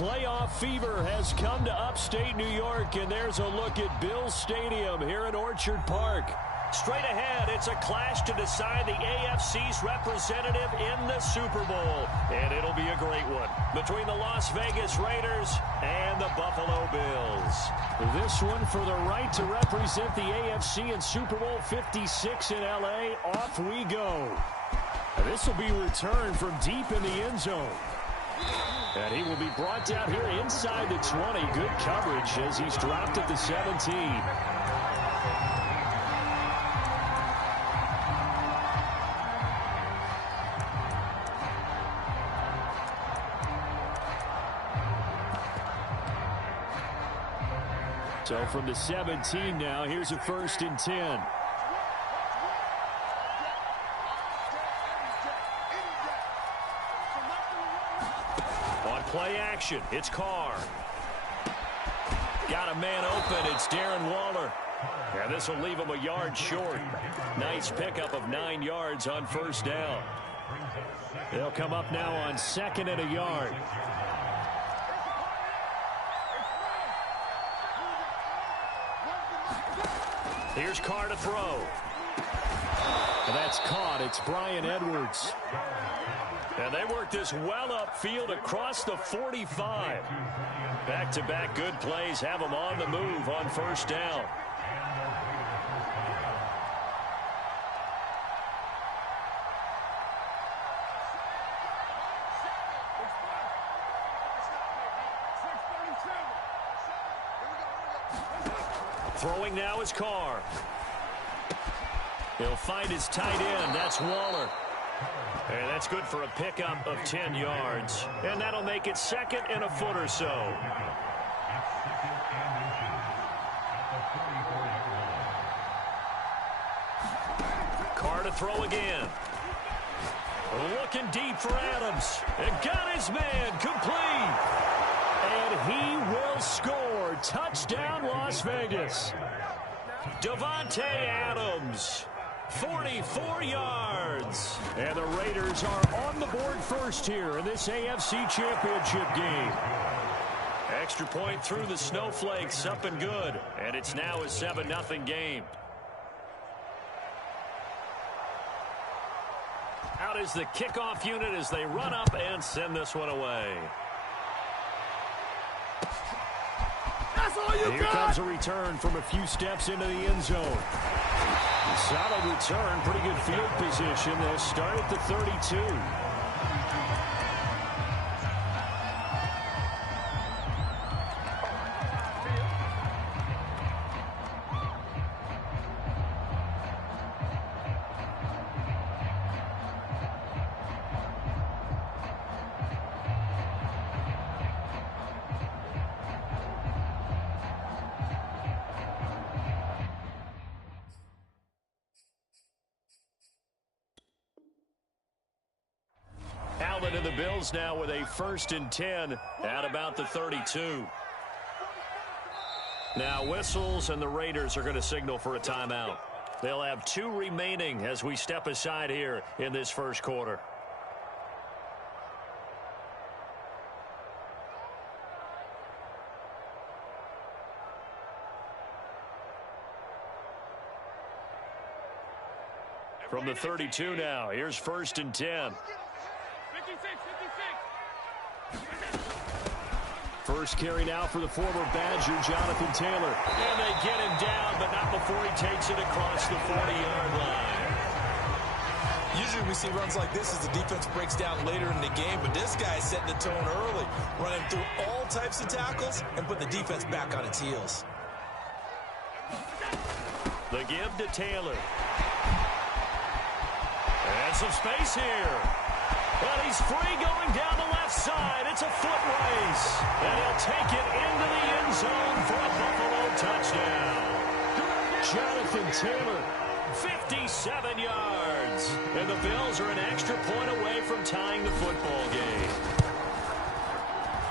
Playoff fever has come to upstate New York, and there's a look at Bills Stadium here in Orchard Park. Straight ahead, it's a clash to decide the AFC's representative in the Super Bowl. And it'll be a great one between the Las Vegas Raiders and the Buffalo Bills. This one for the right to represent the AFC in Super Bowl 56 in L.A. Off we go. This will be returned from deep in the end zone. And he will be brought down here inside the 20. Good coverage as he's dropped at the 17. So from the 17 now, here's a 1st and 10. On play action, it's Carr. Got a man open, it's Darren Waller. And this will leave him a yard short. Nice pickup of 9 yards on 1st down. They'll come up now on 2nd and a yard. Here's Carr to throw. And that's caught. It's Bryan Edwards. And they work this well upfield across the 45. Back-to-back good plays have them on the move on 1st down. Throwing now is Carr. He'll find his tight end. That's Waller. And that's good for a pickup of 10 yards. And that'll make it 2nd and a foot or so. Carr to throw again. Looking deep for Adams. And got his man complete. And he will score. Touchdown, Las Vegas. Davante Adams, 44 yards. And the Raiders are on the board first here in this AFC Championship game. Extra point through the snowflakes, up and good. And it's now a 7-0 game. Out is the kickoff unit as they run up and send this one away. Here comes a return from a few steps into the end zone. Solid return, pretty good field position. They'll start at the 32. And the Bills now with a 1st and 10 at about the 32. Now whistles and the Raiders are going to signal for a timeout. They'll have 2 remaining as we step aside here in this 1st quarter. From the 32 now, here's 1st and 10. First carry now for the former Badger, Jonathan Taylor. And they get him down, but not before he takes it across the 40-yard line. Usually we see runs like this as the defense breaks down later in the game, but this guy is setting the tone early, running through all types of tackles and put the defense back on its heels. The give to Taylor. And some space here. And he's free going down the left side. It's a foot race. And he'll take it into the end zone for a Buffalo touchdown. Jonathan Taylor, 57 yards. And the Bills are an extra point away from tying the football game.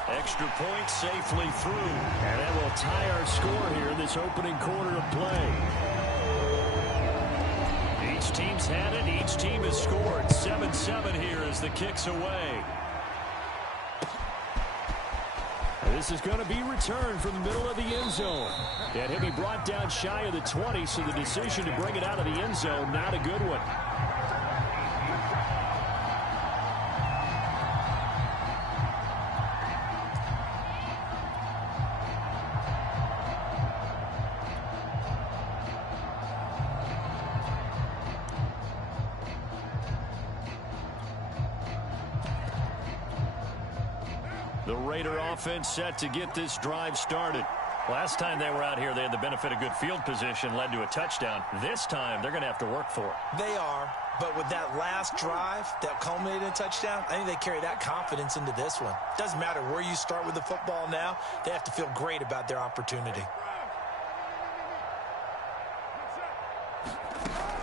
Extra point safely through. And that will tie our score here in this opening quarter of play. Each team's had it. Each team has scored. 7-7 here as the kick's away. This is going to be returned from the middle of the end zone. And he'll be brought down shy of the 20, so the decision to bring it out of the end zone, not a good one. The Raider offense set to get this drive started. Last time they were out here, they had the benefit of good field position, led to a touchdown. This time, they're going to have to work for it. They are, but with that last drive that culminated in a touchdown, I think they carry that confidence into this one. Doesn't matter where you start with the football now, they have to feel great about their opportunity.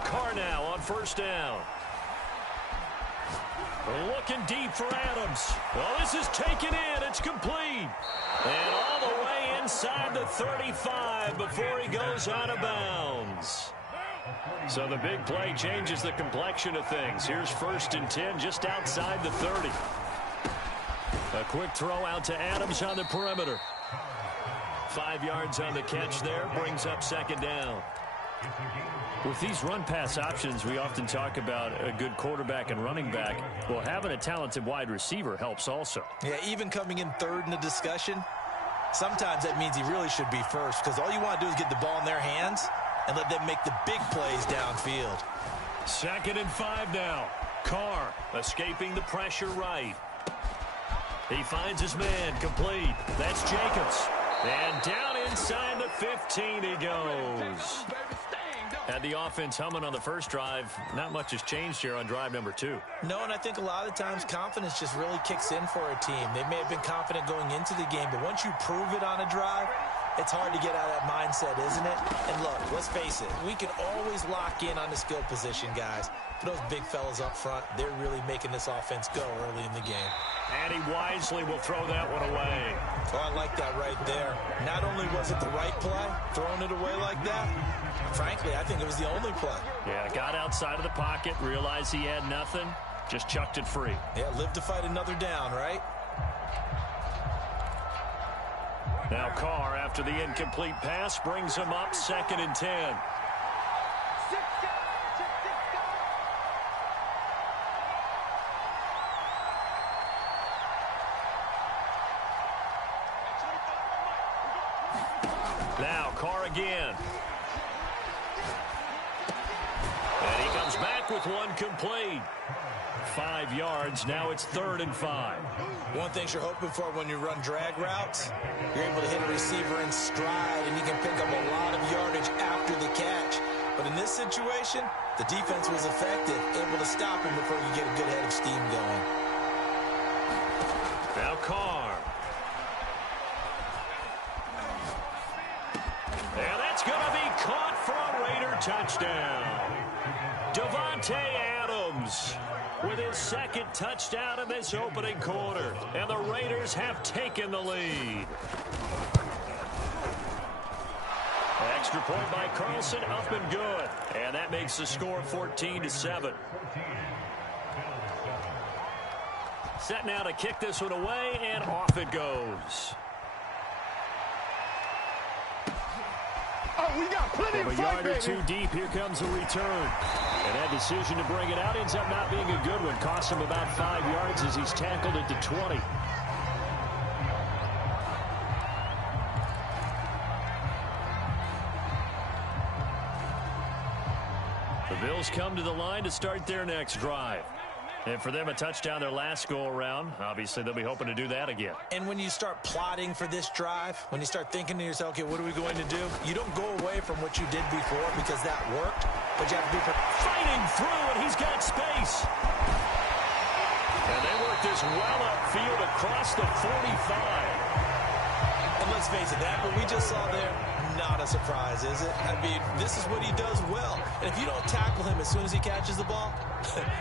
Carr now on first down. Looking deep for Adams. Well, this is taken in. It's complete. And all the way inside the 35 before he goes out of bounds. So the big play changes the complexion of things. Here's 1st and 10 just outside the 30. A quick throw out to Adams on the perimeter. 5 yards on the catch there. Brings up 2nd down. With these run-pass options, we often talk about a good quarterback and running back. Well, having a talented wide receiver helps also. Yeah, even coming in 3rd in the discussion, sometimes that means he really should be 1st, because all you want to do is get the ball in their hands and let them make the big plays downfield. 2nd and 5 now. Carr escaping the pressure right. He finds his man complete. That's Jacobs. And down inside the 15 he goes. Had the offense humming on the first drive. Not much has changed here on drive number 2. No, and I think a lot of times confidence just really kicks in for a team. They may have been confident going into the game, but once you prove it on a drive, it's hard to get out of that mindset, isn't it? And look, let's face it, we can always lock in on the skill position, guys. But those big fellas up front, they're really making this offense go early in the game. And he wisely will throw that one away. Oh, I like that right there. Not only was it the right play, throwing it away like that, frankly, I think it was the only play. Yeah, got outside of the pocket, realized he had nothing, just chucked it free. Yeah, live to fight another down, right? Now Carr, after the incomplete pass, brings him up 2nd and 10. Now Carr again. And he comes back with one complete. 5 yards. Now it's 3rd and 5. One thing you're hoping for when you run drag routes, you're able to hit a receiver in stride, and you can pick up a lot of yardage after the catch. But in this situation, the defense was effective, able to stop him before you get a good head of steam going. Now Carr. And that's going to be caught for a Raider touchdown. Davante Adams with his 2nd touchdown in this opening quarter. And the Raiders have taken the lead. Extra point by Carlson, up and good. And that makes the score 14-7. Set now to kick this one away, and off it goes. Oh, we got plenty From of a yard baby. or 2 deep, here comes a return. And that decision to bring it out ends up not being a good one. Cost him about 5 yards as he's tackled it to 20. The Bills come to the line to start their next drive. And for them, a touchdown their last go-around. Obviously, they'll be hoping to do that again. And when you start plotting for this drive, when you start thinking to yourself, okay, what are we going to do? You don't go away from what you did before because that worked, but you have to be fighting through, and he's got space. And they work this well upfield across the 45. And let's face it, that what we just saw there, not a surprise, is it? I mean, this is what he does well. And if you don't tackle him as soon as he catches the ball,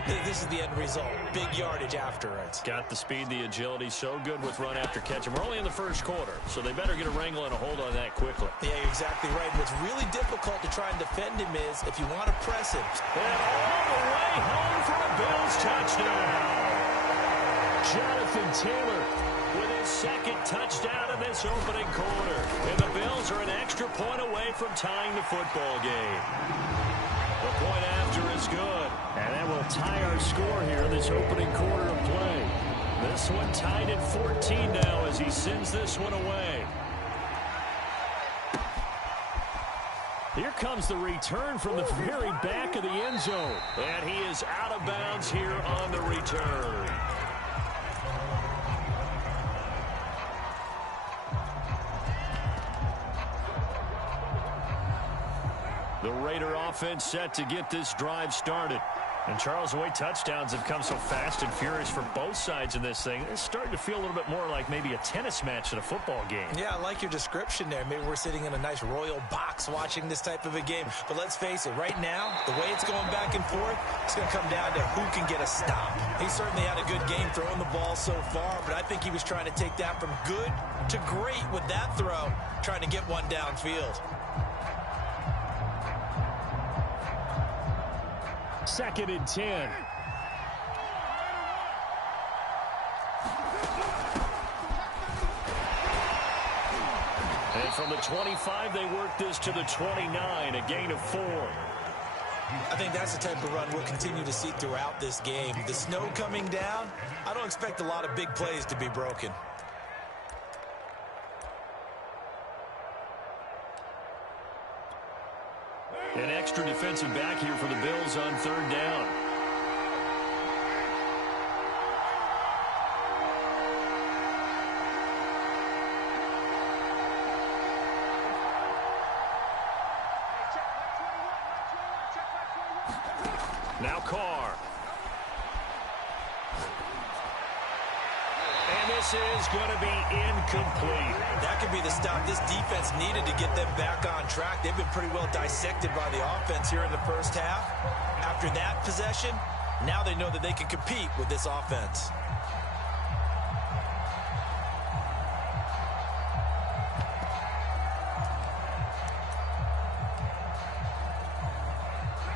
this is the end result. Big yardage afterwards. Got the speed, the agility, so good with run after catch. And we're only in the first quarter, so they better get a wrangle and a hold on that quickly. Yeah, you're exactly right. What's really difficult to try and defend him is if you want to press him. And all the way home for a Bills touchdown. Jonathan Taylor with his second touchdown in this opening quarter. And the Bills are an extra point away from tying the football game. The point after is good. And that will tie our score here in this opening quarter of play. This one tied at 14 now as he sends this one away. Here comes the return from the very back of the end zone. And he is out of bounds here on the return. The Raider offense set to get this drive started. And Charles, the way touchdowns have come so fast and furious for both sides in this thing, it's starting to feel a little bit more like maybe a tennis match than a football game. Yeah, I like your description there. Maybe we're sitting in a nice royal box watching this type of a game. But let's face it, right now, the way it's going back and forth, it's going to come down to who can get a stop. He certainly had a good game throwing the ball so far, but I think he was trying to take that from good to great with that throw, trying to get one downfield. Second and 10. And from the 25, they work this to the 29, a gain of 4. I think that's the type of run we'll continue to see throughout this game. The snow coming down, I don't expect a lot of big plays to be broken. An extra defensive back here for the Bills on third down. Now Carr. And this is going to be incomplete. That could be the stop this defense needed to get them back on track. They've been pretty well dissected by the offense here in the first half. After that possession, now they know that they can compete with this offense.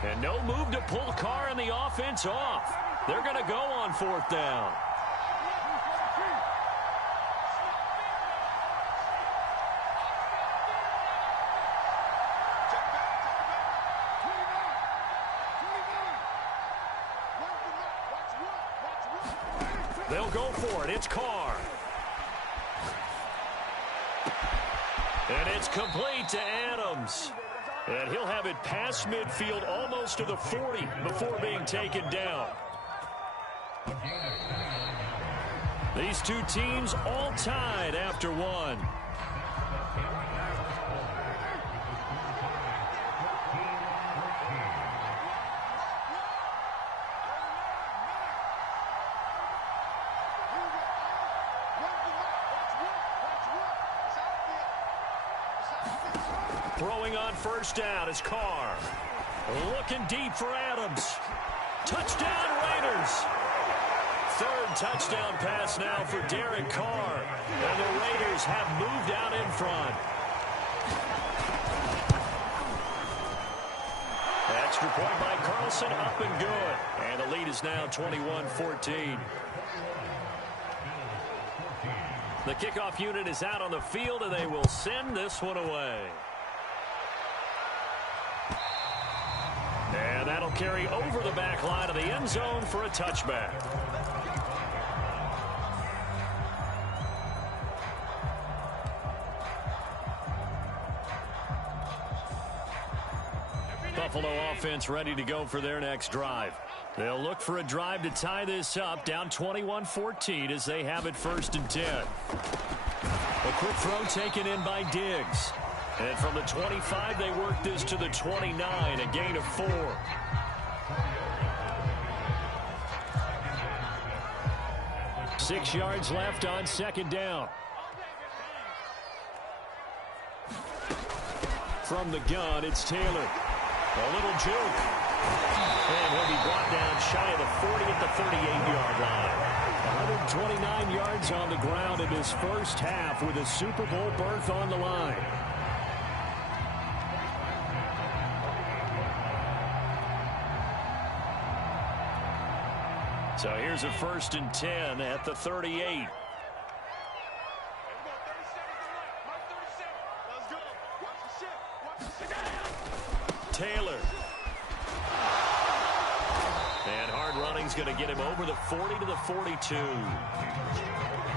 And no move to pull Carr and the offense off. They're going to go on fourth down. They'll go for it. It's Carr. And it's complete to Adams. And he'll have it past midfield almost to the 40 before being taken down. These two teams all tied after one. Throwing on first down is Carr. Looking deep for Adams. Touchdown Raiders. Third touchdown pass now for Derek Carr. And the Raiders have moved out in front. Extra point by Carlson, up and good. And the lead is now 21-14. The kickoff unit is out on the field, and they will send this one away. And that'll carry over the back line of the end zone for a touchback. Buffalo offense ready to go for their next drive. They'll look for a drive to tie this up, down 21-14 as they have it first and 10. A quick throw taken in by Diggs. And from the 25, they work this to the 29, a gain of 4. Six yards left on second down. From the gun, it's Taylor. A little juke. And he'll be brought down shy of the 40 at the 38-yard line. 129 yards on the ground in his first half with a Super Bowl berth on the line. So here's a 1st and 10 at the 38. Taylor. And hard running's going to get him over the 40 to the 42.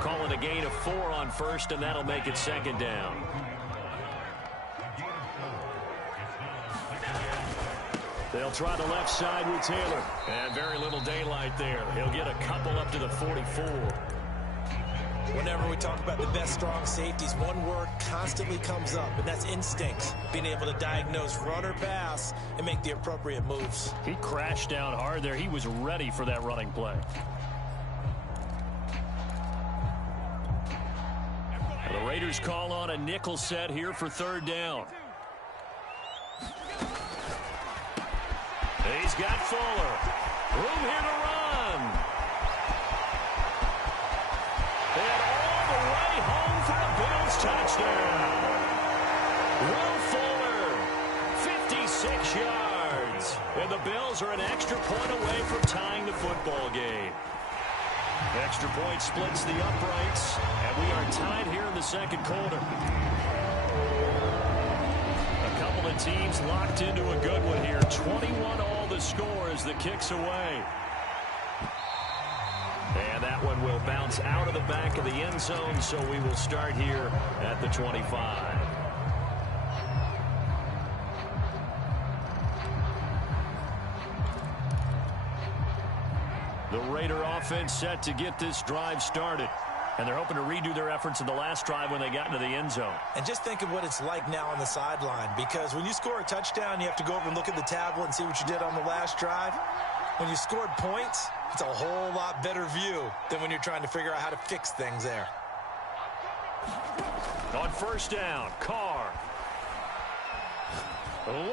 Calling a gain of 4 on 1st, and that'll make it 2nd down. They'll try the left side with Taylor. And very little daylight there. He'll get a couple up to the 44. Whenever we talk about the best strong safeties, one word constantly comes up, and that's instinct. Being able to diagnose run or pass and make the appropriate moves. He crashed down hard there. He was ready for that running play. The Raiders call on a nickel set here for 3rd down. He's got Fuller. Room here to run. And all the way home for a Bills touchdown. Will Fuller, 56 yards. And the Bills are an extra point away from tying the football game. Extra point splits the uprights, and we are tied here in the 2nd quarter. A couple of teams locked into a good one here. 21 all the score as the kick's away. And that one will bounce out of the back of the end zone, so we will start here at the 25. The Raider offense set to get this drive started. And they're hoping to redo their efforts in the last drive when they got into the end zone. And just think of what it's like now on the sideline, because when you score a touchdown, you have to go over and look at the tablet and see what you did on the last drive. When you scored points, it's a whole lot better view than when you're trying to figure out how to fix things there. On 1st down, Carr.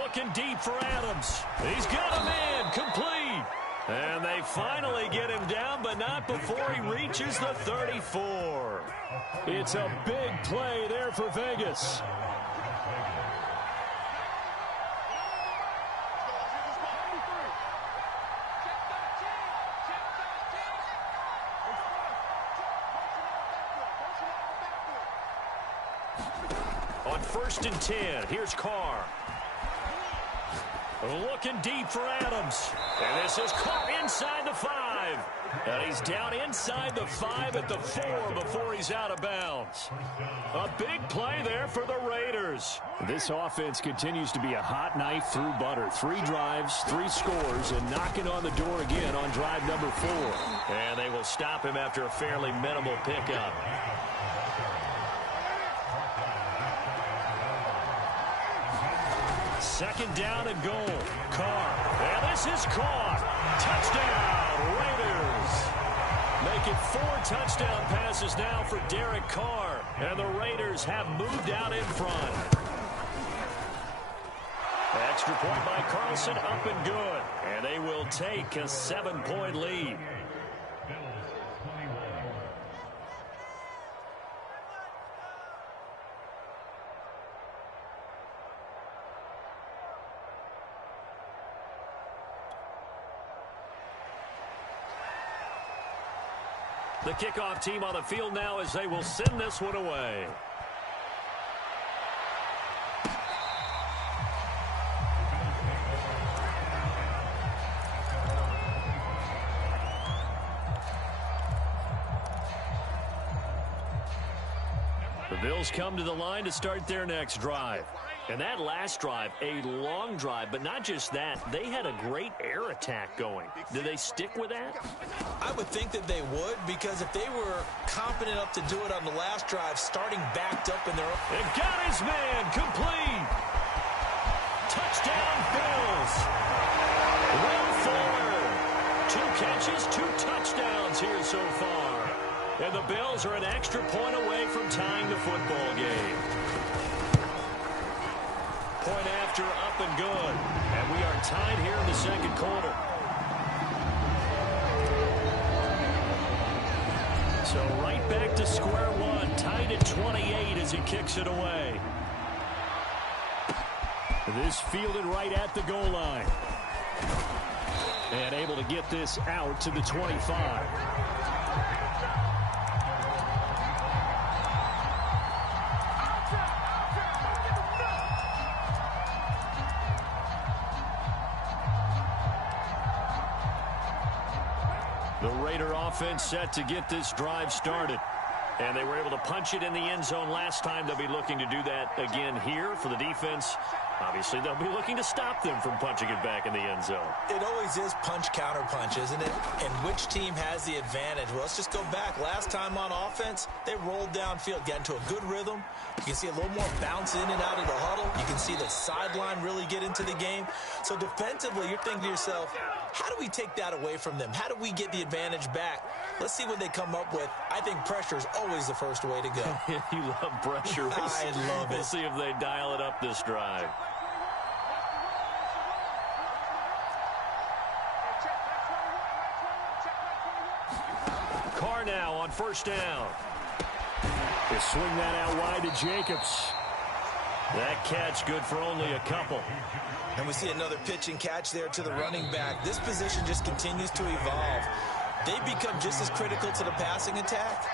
Looking deep for Adams. He's got him in, complete. And they finally get him down, but not before he reaches the 34. It's a big play there for Vegas. On 1st and 10, here's Carr. Looking deep for Adams. And this is caught inside the 5. And he's down inside the 5 at the 4 before he's out of bounds. A big play there for the Raiders. This offense continues to be a hot knife through butter. 3 drives, 3 scores, and knocking on the door again on drive number 4. And they will stop him after a fairly minimal pickup. Second down and goal. Carr. And this is caught. Touchdown, Raiders. Make it 4 touchdown passes now for Derek Carr. And the Raiders have moved out in front. Extra point by Carlson, up and good. And they will take a 7-point lead. The kickoff team on the field now as they will send this one away. The Bills come to the line to start their next drive. And that last drive, a long drive, but not just that. They had a great air attack going. Do they stick with that? I would think that they would, because if they were confident enough to do it on the last drive, starting backed up in their own... And got his man, complete. Touchdown, Bills. Will Fuller. 2 catches, 2 touchdowns here so far. And the Bills are an extra point away from tying the football game. Point after, up and good. And we are tied here in the 2nd quarter. So right back to square one, tied at 28 as he kicks it away. This fielded right at the goal line. And able to get this out to the 25. The Raider offense set to get this drive started. And they were able to punch it in the end zone last time. They'll be looking to do that again here for the defense. Obviously, they'll be looking to stop them from punching it back in the end zone. It always is punch-counter-punch, isn't it? And which team has the advantage? Well, let's just go back. Last time on offense, they rolled downfield, got into a good rhythm. You can see a little more bounce in and out of the huddle. You can see the sideline really get into the game. So defensively, you're thinking to yourself, how do we take that away from them? How do we get the advantage back? Let's see what they come up with. I think pressure is always the first way to go. You love pressure. I love it. We'll see if they dial it up this drive. Carr now on first down. They swing that out wide to Jacobs. That catch good for only a couple. And we see another pitch and catch there to the running back. This position just continues to evolve. They become just as critical to the passing attack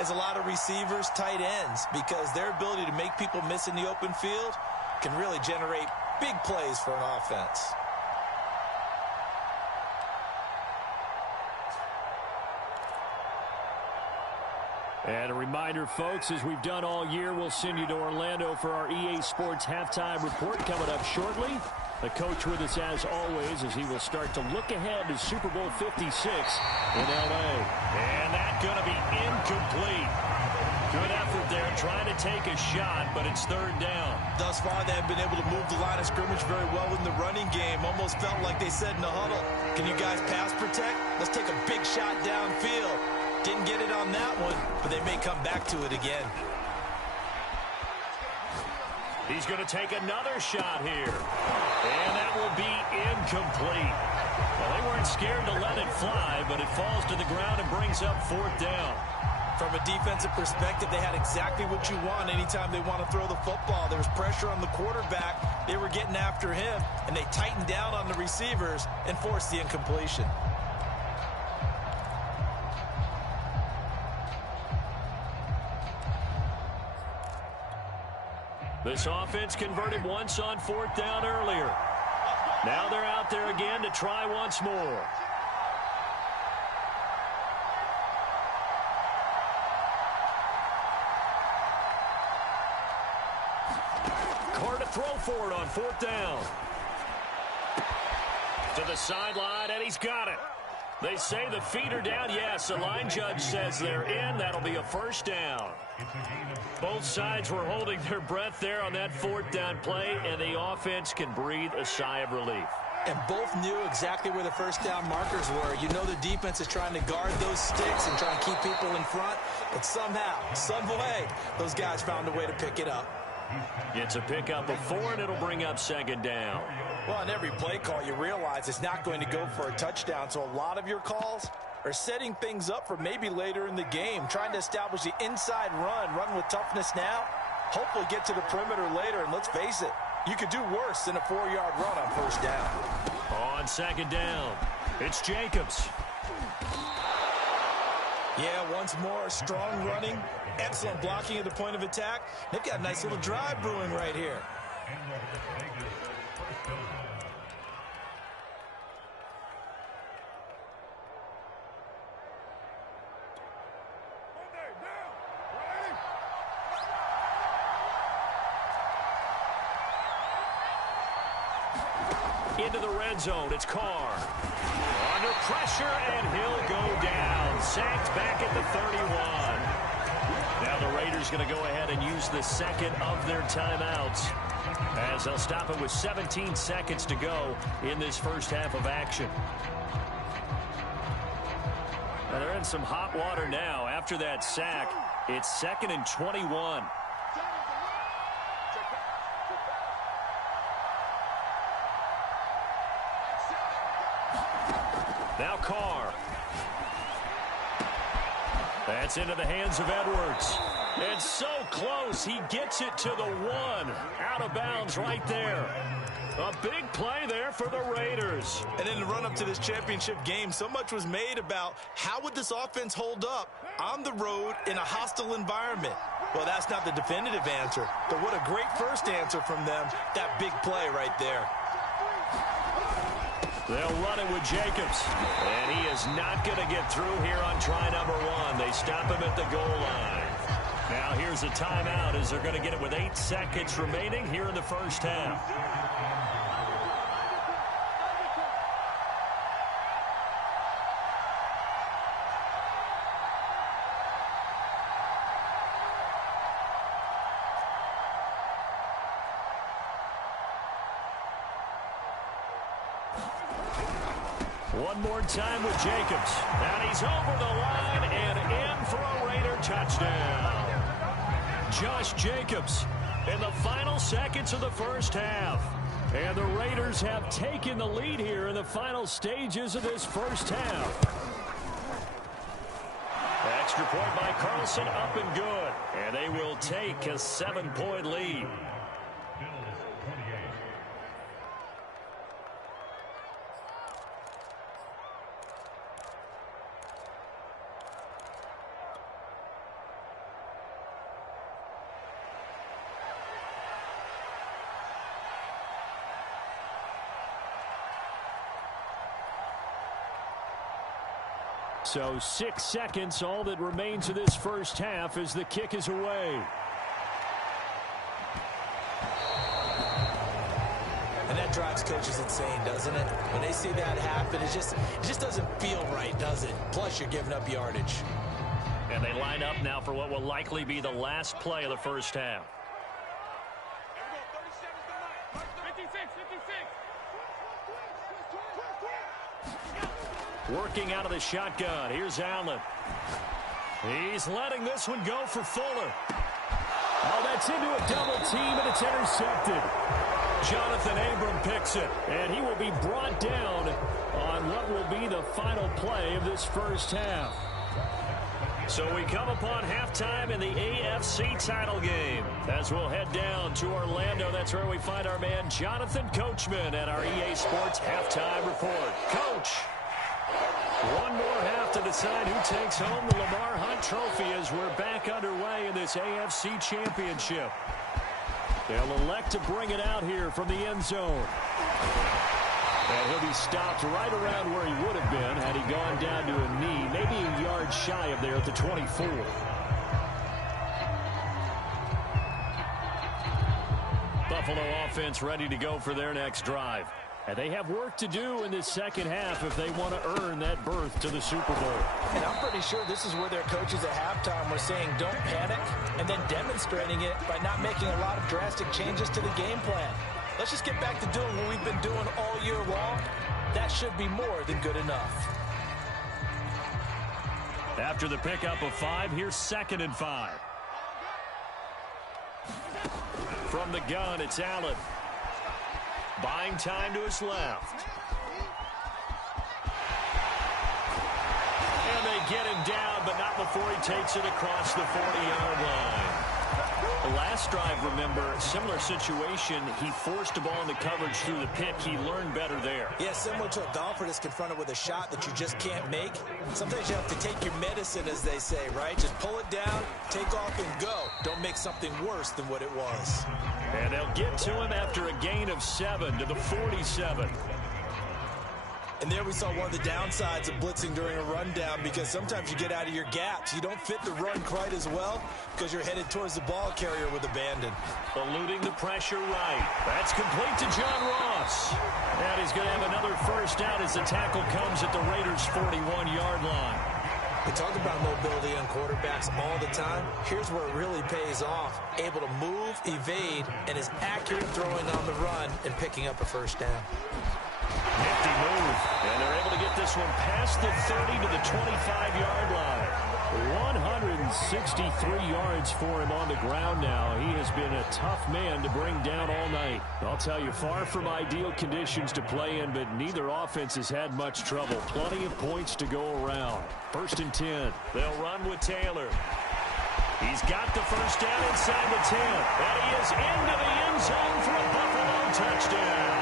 as a lot of receivers, tight ends, because their ability to make people miss in the open field can really generate big plays for an offense. And a reminder, folks, as we've done all year, we'll send you to Orlando for our EA Sports halftime report coming up shortly. The coach with us, as always, as he will start to look ahead to Super Bowl 56 in L.A. And that's going to be incomplete. Good effort there, trying to take a shot, but it's third down. Thus far, they have been able to move the line of scrimmage very well in the running game. Almost felt like they said in the huddle, can you guys pass protect? Let's take a big shot downfield. Didn't get it on that one, but they may come back to it again. He's going to take another shot here. And that will be incomplete. Well, they weren't scared to let it fly, but it falls to the ground and brings up fourth down. From a defensive perspective, they had exactly what you want anytime they want to throw the football. There was pressure on the quarterback. They were getting after him, and they tightened down on the receivers and forced the incompletion. This offense converted once on fourth down earlier. Now they're out there again to try once more. Carr to throw for it on fourth down. To the sideline, and he's got it. They say the feet are down. Yes, the line judge says they're in. That'll be a first down. Both sides were holding their breath there on that fourth down play, and the offense can breathe a sigh of relief. And both knew exactly where the first down markers were. You know the defense is trying to guard those sticks and try and keep people in front, but somehow, some way, those guys found a way to pick it up. It's a pickup of 4, and it'll bring up second down. Well, on every play call, you realize it's not going to go for a touchdown, so a lot of your calls are setting things up for maybe later in the game, trying to establish the inside run with toughness now, hopefully get to the perimeter later, and let's face it, you could do worse than a 4-yard run on first down. On second down, it's Jacobs. Yeah, once more, strong running, excellent blocking at the point of attack. They've got a nice little drive brewing right here. Into the red zone, it's Carr. Under pressure, and he'll go down. Sacked back at the 31. Now the Raiders going to go ahead and use the second of their timeouts, as they'll stop it with 17 seconds to go in this first half of action. Now they're in some hot water now. After that sack, it's 2nd and 21. Now Carr. That's into the hands of Edwards. It's so close. He gets it to the 1. Out of bounds right there. A big play there for the Raiders. And in the run-up to this championship game, so much was made about how would this offense hold up on the road in a hostile environment. Well, that's not the definitive answer, but what a great first answer from them, that big play right there. They'll run it with Jacobs. And he is not going to get through here on try number 1. They stop him at the goal line. Now here's a timeout as they're going to get it with 8 seconds remaining here in the first half. One more time with Jacobs. And he's over the line and in for a Raider touchdown. Josh Jacobs in the final seconds of the first half. And the Raiders have taken the lead here in the final stages of this first half. Extra point by Carlson, up and good. And they will take a 7-point lead. So 6 seconds, all that remains of this first half as the kick is away. And that drives coaches insane, doesn't it? When they see that happen, it just doesn't feel right, does it? Plus, you're giving up yardage. And they line up now for what will likely be the last play of the first half. Working out of the shotgun. Here's Allen. He's letting this one go for Fuller. Oh, that's into a double team, and it's intercepted. Jonathan Abram picks it, and he will be brought down on what will be the final play of this first half. So we come upon halftime in the AFC title game. As we'll head down to Orlando, that's where we find our man Jonathan Coachman at our EA Sports Halftime Report. Coach. One more half to decide who takes home the Lamar Hunt Trophy as we're back underway in this AFC Championship. They'll elect to bring it out here from the end zone. And he'll be stopped right around where he would have been had he gone down to a knee, maybe a yard shy of there at the 24. Buffalo offense ready to go for their next drive. And they have work to do in this second half if they want to earn that berth to the Super Bowl. And I'm pretty sure this is where their coaches at halftime were saying don't panic, and then demonstrating it by not making a lot of drastic changes to the game plan. Let's just get back to doing what we've been doing all year long. That should be more than good enough. After the pickup of 5, here's 2nd and 5. From the gun, it's Allen. Buying time to his left. And they get him down, but not before he takes it across the 40-yard line. The last drive, remember, similar situation. He forced the ball into coverage through the pick. He learned better there. Yeah, similar to a golfer that's confronted with a shot that you just can't make. Sometimes you have to take your medicine, as they say, right? Just pull it down, take off, and go. Don't make something worse than what it was. And they'll get to him after a gain of 7 to the 47. And there we saw one of the downsides of blitzing during a rundown, because sometimes you get out of your gaps. You don't fit the run quite as well because you're headed towards the ball carrier with abandon. Eluding the pressure right. That's complete to John Ross. And he's going to have another first down as the tackle comes at the Raiders' 41-yard line. We talk about mobility on quarterbacks all the time. Here's where it really pays off. Able to move, evade, and is accurate throwing on the run and picking up a first down. Nifty move. And they're able to get this one past the 30 to the 25-yard line. 163 yards for him on the ground now. He has been a tough man to bring down all night. I'll tell you, far from ideal conditions to play in, but neither offense has had much trouble. Plenty of points to go around. 1st and 10. They'll run with Taylor. He's got the first down inside the 10. And he is into the end zone for a Buffalo touchdown.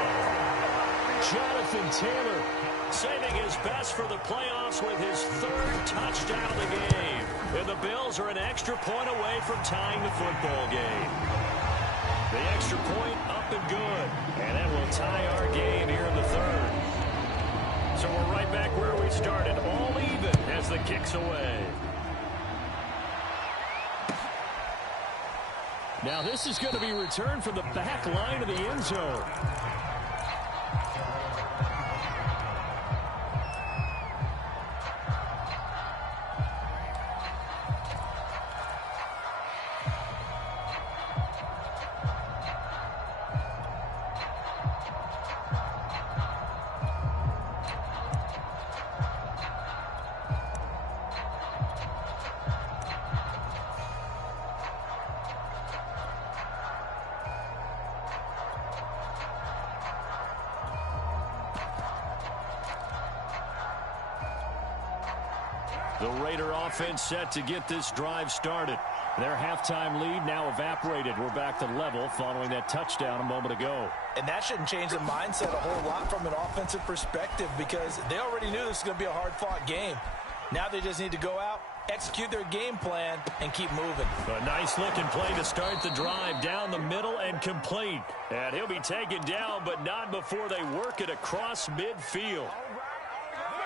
Jonathan Taylor saving his best for the playoffs with his third touchdown of the game. And the Bills are an extra point away from tying the football game. The extra point up and good. And that will tie our game here in the third. So we're right back where we started, all even as the kick's away. Now this is going to be returned from the back line of the end zone. The Raider offense set to get this drive started. Their halftime lead now evaporated. We're back to level following that touchdown a moment ago. And that shouldn't change the mindset a whole lot from an offensive perspective because they already knew this was going to be a hard-fought game. Now they just need to go out, execute their game plan, and keep moving. A nice-looking play to start the drive down the middle and complete. And he'll be taken down, but not before they work it across midfield.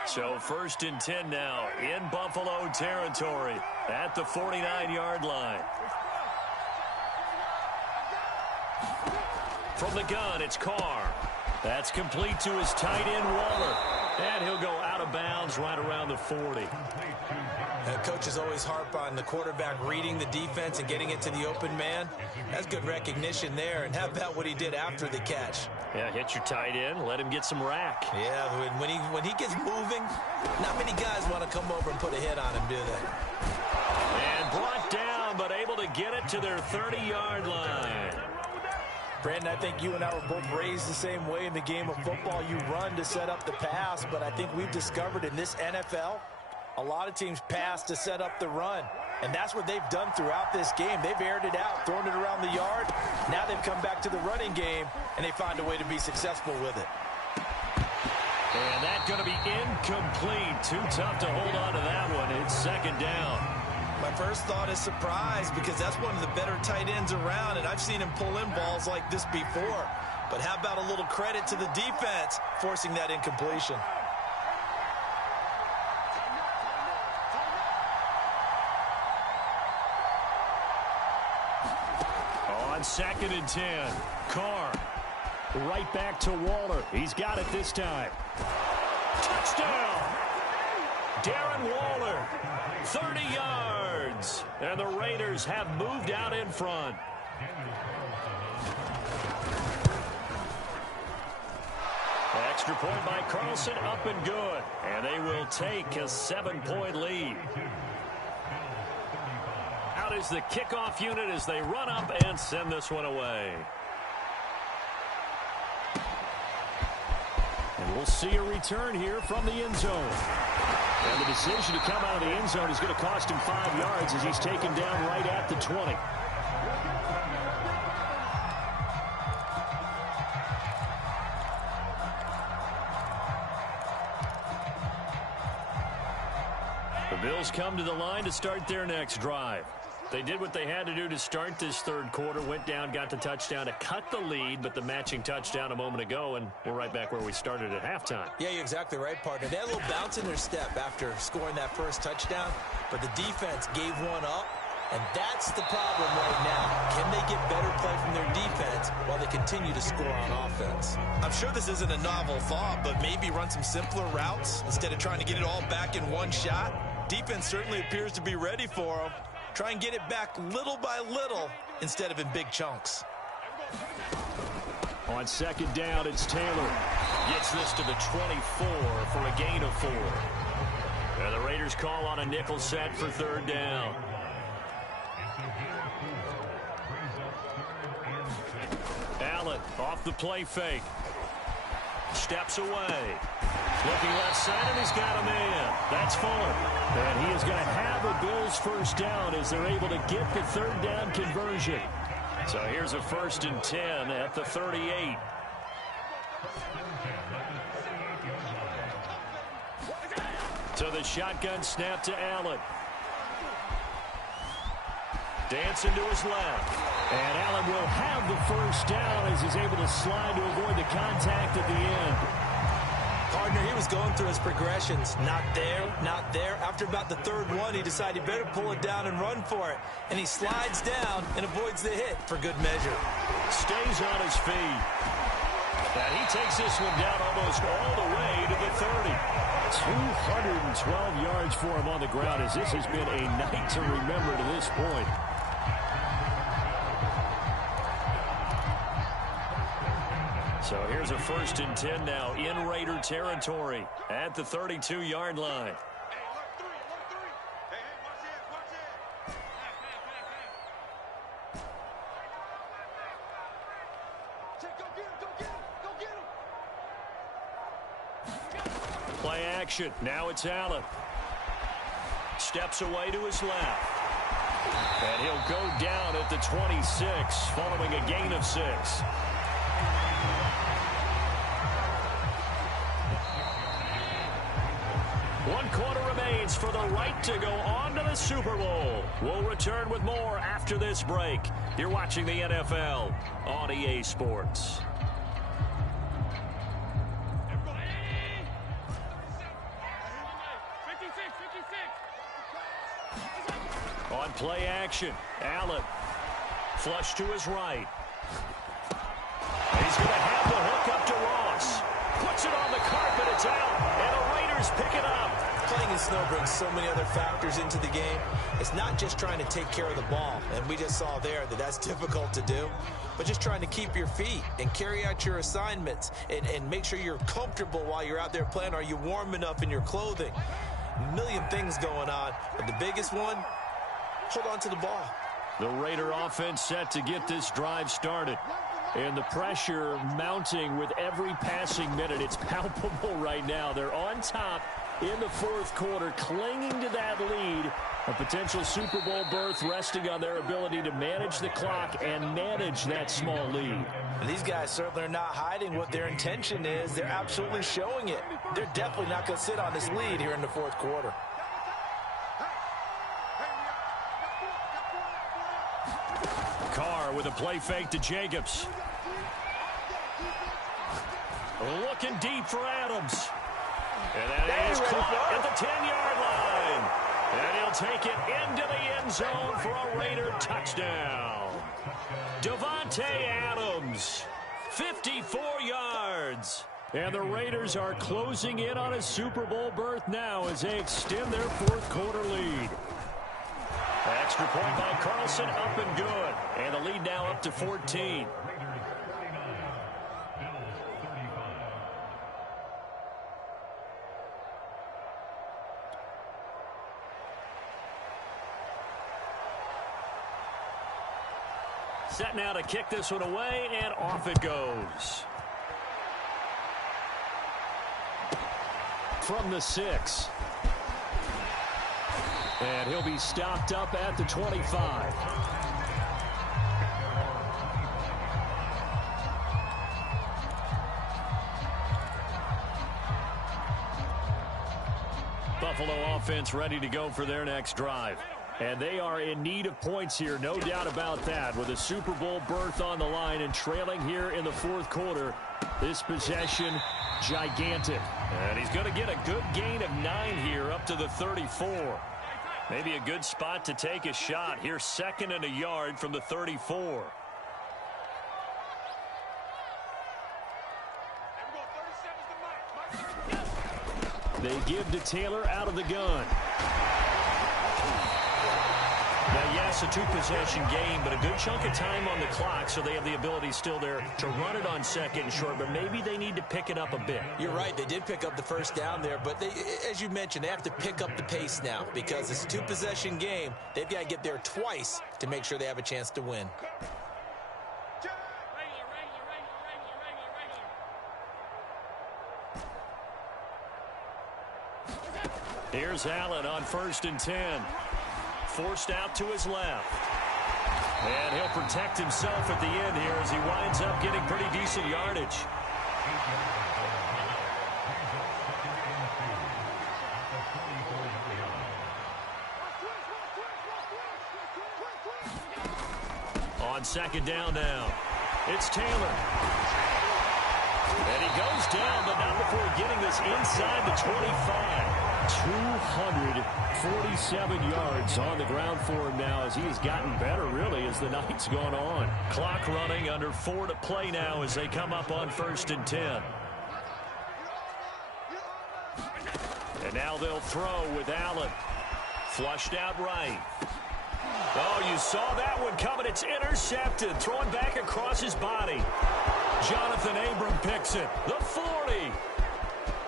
So 1st and 10 now in Buffalo territory at the 49-yard line. From the gun, it's Carr. That's complete to his tight end, Waller. And he'll go out of bounds right around the 40. Coaches always harp on the quarterback reading the defense and getting it to the open man. That's good recognition there. And how about what he did after the catch? Yeah, hit your tight end, let him get some rack. Yeah, when he gets moving, not many guys want to come over and put a hit on him, do they? And brought down, but able to get it to their 30-yard line. Brandon, I think you and I were both raised the same way in the game of football. You run to set up the pass, but I think we've discovered in this NFL, a lot of teams pass to set up the run. And that's what they've done throughout this game. They've aired it out, thrown it around the yard. Now they've come back to the running game, and they find a way to be successful with it. And that's going to be incomplete. Too tough to hold on to that one. It's 2nd down. My first thought is surprise because that's one of the better tight ends around, and I've seen him pull in balls like this before. But how about a little credit to the defense forcing that incompletion? On 2nd and 10, Carr right back to Waller. He's got it this time. Touchdown! Darren Waller, 30 yards. And the Raiders have moved out in front. Extra point by Carlson, up and good. And they will take a 7-point lead. Out is the kickoff unit as they run up and send this one away. And we'll see a return here from the end zone. And the decision to come out of the end zone is going to cost him 5 yards as he's taken down right at the 20. The Bills come to the line to start their next drive. They did what they had to do to start this third quarter, went down, got the touchdown to cut the lead, but the matching touchdown a moment ago, and we're right back where we started at halftime. Yeah, you're exactly right, partner. They had a little bounce in their step after scoring that first touchdown, but the defense gave one up, and that's the problem right now. Can they get better play from their defense while they continue to score on offense? I'm sure this isn't a novel thought, but maybe run some simpler routes instead of trying to get it all back in one shot. Defense certainly appears to be ready for them. Try and get it back little by little instead of in big chunks. On 2nd down, it's Taylor. Gets this to the 24 for a gain of 4. And the Raiders call on a nickel set for 3rd down. Allen off the play fake. Steps away. Looking left side, and he's got a man. That's Fuller. And he is going to have a Bills first down as they're able to get the third down conversion. So here's a 1st and 10 at the 38. So the shotgun snap to Allen. Dancing to his left. And Allen will have the first down as he's able to slide to avoid the contact at the end. Partner, he was going through his progressions. Not there, not there. After about the third one, he decided he better pull it down and run for it. And he slides down and avoids the hit for good measure. Stays on his feet. And he takes this one down almost all the way to the 30. 212 yards for him on the ground as this has been a night to remember to this point. So here's a 1st and 10 now in Raider territory at the 32-yard line. Play action. Now it's Allen. Steps away to his left. And he'll go down at the 26 following a gain of 6. One quarter remains for the right to go on to the Super Bowl. We'll return with more after this break. You're watching the NFL on EA Sports. On play action, Allen. Flush to his right. He's going to have the hook up to Ross. Puts it on the carpet, it's out, and the Raiders pick it up. Playing in snow brings so many other factors into the game. It's not just trying to take care of the ball, and we just saw there that that's difficult to do, but just trying to keep your feet and carry out your assignments and make sure you're comfortable while you're out there playing. Are you warm enough in your clothing? A million things going on, but the biggest one, hold on to the ball. The Raider offense set to get this drive started. And the pressure mounting with every passing minute. It's palpable right now. They're on top in the fourth quarter, clinging to that lead. A potential Super Bowl berth resting on their ability to manage the clock and manage that small lead. And these guys certainly are not hiding what their intention is. They're absolutely showing it. They're definitely not going to sit on this lead here in the fourth quarter. Carr with a play fake to Jacobs. Looking deep for Adams. And that is caught at the 10-yard line. And he'll take it into the end zone for a Raider touchdown. Davante Adams, 54 yards. And the Raiders are closing in on a Super Bowl berth now as they extend their fourth quarter lead. Extra point by Carlson, up and good. And the lead now up to 14. Set now to kick this one away, and off it goes. From the 6. And he'll be stopped up at the 25. Buffalo offense ready to go for their next drive. And they are in need of points here, no doubt about that. With a Super Bowl berth on the line and trailing here in the fourth quarter, this possession gigantic. And he's going to get a good gain of 9 here up to the 34. Maybe a good spot to take a shot. Here, 2nd and a yard from the 34. They give to Taylor out of the gun. Now, yes, a two-possession game, but a good chunk of time on the clock, so they have the ability still there to run it on 2nd and short, but maybe they need to pick it up a bit. You're right. They did pick up the first down there, but they, as you mentioned, they have to pick up the pace now because it's a two-possession game. They've got to get there twice to make sure they have a chance to win. Here's Allen on 1st and 10. Forced out to his left. And he'll protect himself at the end here as he winds up getting pretty decent yardage. On 2nd down now, it's Taylor. And he goes down, but not before getting this inside the 25. 247 yards on the ground for him now as he has gotten better, really, as the night's gone on. Clock running, under 4 to play now as they come up on 1st and 10. And now they'll throw with Allen. Flushed out right. Oh, you saw that one coming. It's intercepted. Thrown back across his body. Jonathan Abram picks it. The 40.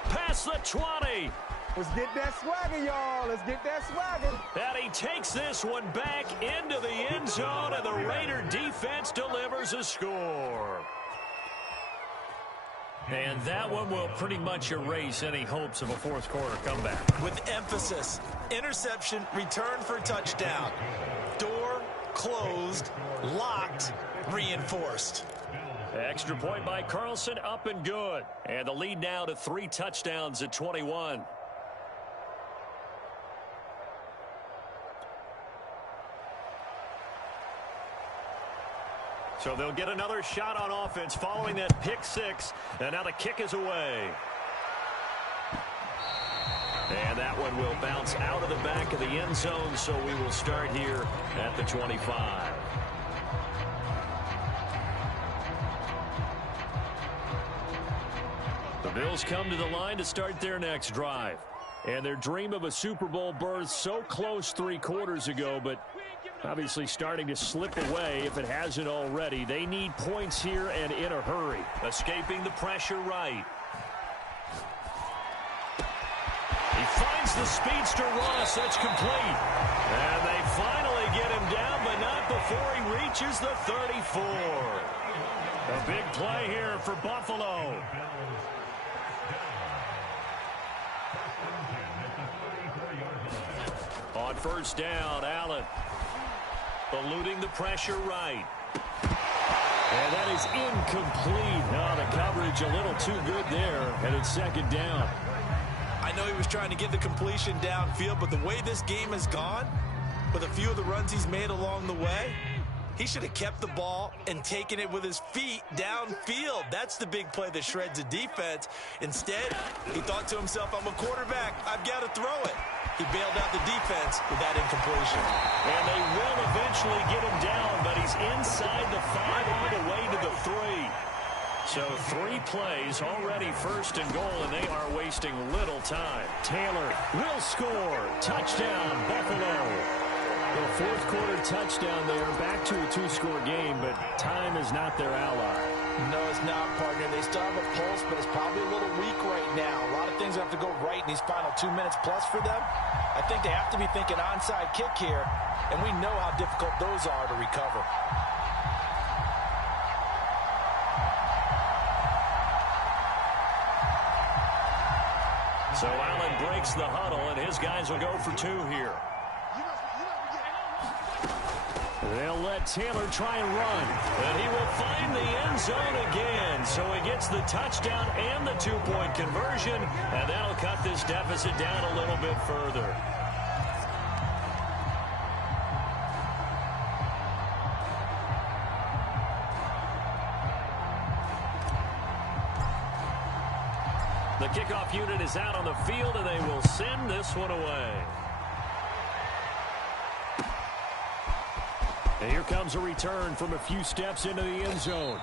Past the 20. Let's get that swagger, y'all. Let's get that swagger. And he takes this one back into the end zone, and the Raider defense delivers a score. And that one will pretty much erase any hopes of a fourth quarter comeback. With emphasis, interception, return for touchdown. Door closed, locked, reinforced. Extra point by Carlson, up and good. And the lead now to 3 touchdowns at 21. So they'll get another shot on offense following that pick 6. And now the kick is away. And that one will bounce out of the back of the end zone, so we will start here at the 25. The Bills come to the line to start their next drive. And their dream of a Super Bowl berth so close 3 quarters ago, but obviously starting to slip away if it hasn't already. They need points here and in a hurry. Escaping the pressure right. He finds the speedster Ross. That's complete. And they finally get him down, but not before he reaches the 34. A big play here for Buffalo. On 1st down, Allen. Eluding the pressure right. And that is incomplete. Oh, the coverage a little too good there. And it's 2nd down. I know he was trying to get the completion downfield, but the way this game has gone, with a few of the runs he's made along the way, he should have kept the ball and taken it with his feet downfield. That's the big play that shreds a defense. Instead, he thought to himself, I'm a quarterback. I've got to throw it. He bailed out the defense with that incompletion. And they will eventually get him down, but he's inside the 5 all the way to the 3. So 3 plays, already 1st and goal, and they are wasting little time. Taylor will score. Touchdown, Buffalo. The 4th quarter touchdown there, back to a 2-score game, but time is not their ally. No, it's not, partner. They still have a pulse, but it's probably a little weak right now. A lot of things have to go right in these final 2 minutes plus for them. I think they have to be thinking onside kick here, and we know how difficult those are to recover. So Allen breaks the huddle, and his guys will go for 2 here. They'll let Taylor try and run. And he will find the end zone again. So he gets the touchdown and the 2-point conversion. And that'll cut this deficit down a little bit further. The kickoff unit is out on the field, and they will send this one away. And here comes a return from a few steps into the end zone.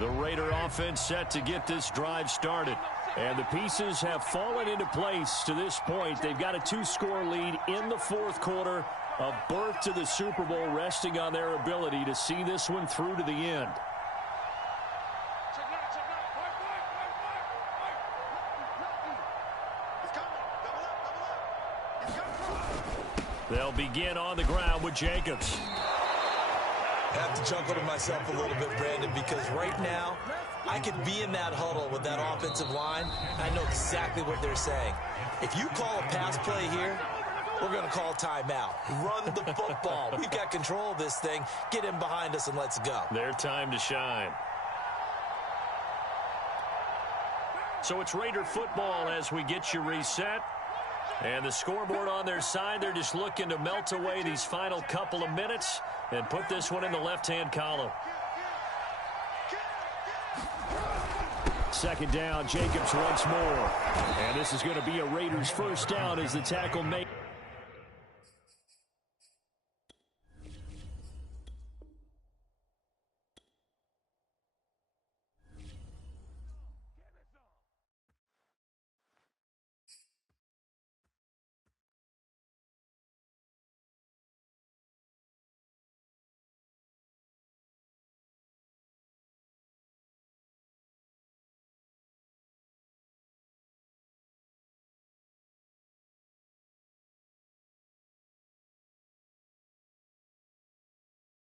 The Raider offense set to get this drive started. And the pieces have fallen into place to this point. They've got a 2-score lead in the 4th quarter. A berth to the Super Bowl resting on their ability to see this one through to the end. They'll begin on the ground with Jacobs. I have to chuckle to myself a little bit, Brandon, because right now I could be in that huddle with that offensive line. I know exactly what they're saying. If you call a pass play here, we're going to call timeout. Run the football. We've got control of this thing. Get in behind us and let's go. Their time to shine. So it's Raider football as we get you reset. And the scoreboard on their side, they're just looking to melt away these final couple of minutes and put this one in the left-hand column. Second down, Jacobs once more. And this is going to be a Raiders first down as the tackle made.